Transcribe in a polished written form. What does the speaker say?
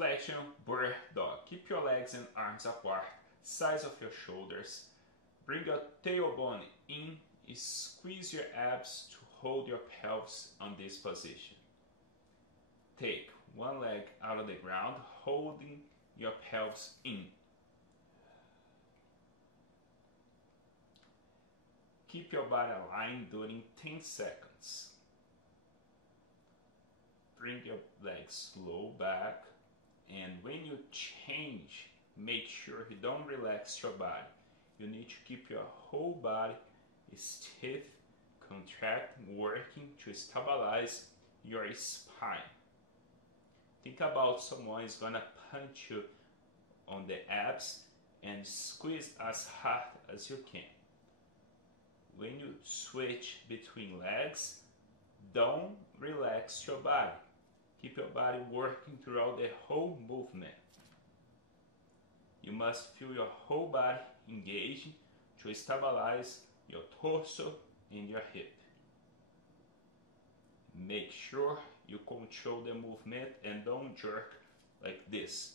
Flexion, bird dog. Keep your legs and arms apart, size of your shoulders. Bring your tailbone in, squeeze your abs to hold your pelvis on this position. Take one leg out of the ground, holding your pelvis in. Keep your body aligned during 10 seconds. Bring your legs slow back, and when you change, make sure you don't relax your body. You need to keep your whole body stiff, contract, working to stabilize your spine. Think about someone is gonna punch you on the abs and squeeze as hard as you can. When you switch between legs, don't relax your body. Keep your body working throughout the whole movement. You must feel your whole body engaging to stabilize your torso and your hip. Make sure you control the movement and don't jerk like this.